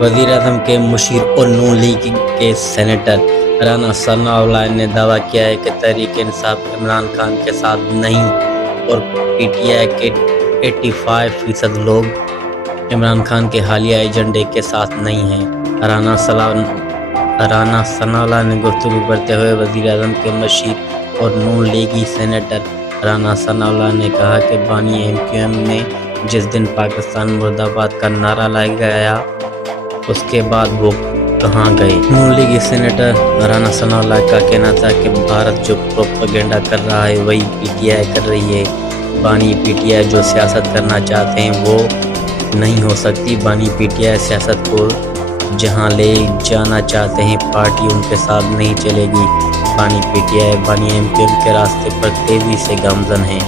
वज़ीर-ए-आज़म के मुशीर और नून लीग के सेनेटर राना सनाउल्लाह ने दावा किया है कि तहरीक इंसाफ इमरान खान के साथ नहीं और पीटीआई के 85% लोग इमरान खान के हालिया एजेंडे के साथ नहीं हैं। राना सनाउल्लाह ने गुफ्तगू करते हुए वज़ीर-ए-आज़म के मुशीर और नून लीगी सेनेटर राना सनाउल्लाह ने कहा कि बानी एमक्यूएम ने जिस दिन पाकिस्तान मुर्दाबाद का नारा लगाया उसके बाद वो कहाँ गए। नून लीगी सेनेटर राना सनाउल्लाह का कहना था कि भारत जो प्रोपेगेंडा कर रहा है वही पीटीआई कर रही है। बानी पीटीआई जो सियासत करना चाहते हैं वो नहीं हो सकती। बानी पीटीआई सियासत को जहाँ ले जाना चाहते हैं पार्टी उनके साथ नहीं चलेगी। बानी पीटीआई बानी एमक्यूएम के रास्ते पर तेजी से गामजन है।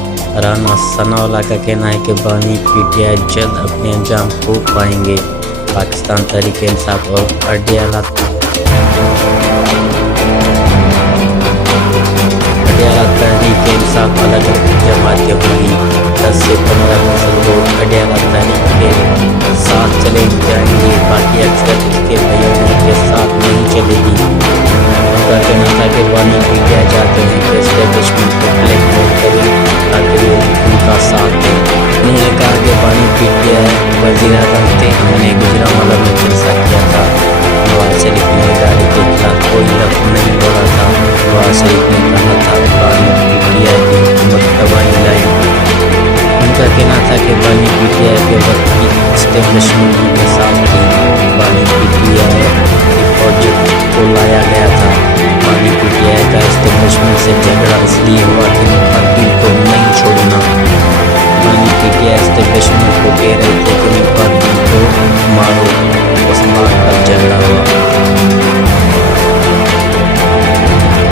राना सनाउल्लाह का कहना है कि बानी पीटीआई जल्द अपने अंजाम को पाएंगे। पाकिस्तान तहरीक इंसाफ और अडियाला तहरीक इंसाफ अलग अलग जमातें होंगी। 10 से 15% लोग अडियाला तहरीक के साथ चले जाएंगे, बाकी अक्सर उसके भाइयों के साथ नहीं चलेगी। उनका कहना था कि बानी पीटीआई चाहते हैं कि एस्टेब्लिशमेंट को ब्लैकमेल करें ताकि लोग उनका साथ दें। उन्होंने कहा कि बानी पीटीआई वज़ीर-ए-आज़म थे, हमने गुजरांवाला में जलसा किया था। नवाज शरीफ ने गाड़ी के खिलाफ कोई लफ्ज़ नहीं बोला था। नवाज शरीफ ने कहा था बानी पीटीआई की हुकूमत तबाही लाएगी। उनका कहना था कि बानी पीटीआई के वक्त की एस्टेब्लिशमेंट के साथ थी। बानी पीटीआई के प्रोजेक्ट को लाया गया था। बानी पीटीआई का एस्टेब्लिशमेंट से झगड़ा इसलिए हुआ कि मुखातिब को नहीं छोड़ना। बानी पीटीआई एस्टेब्लिशमेंट को कह रहे थे कि मुखातिब को मारो, उस बात पर झगड़ा हुआ।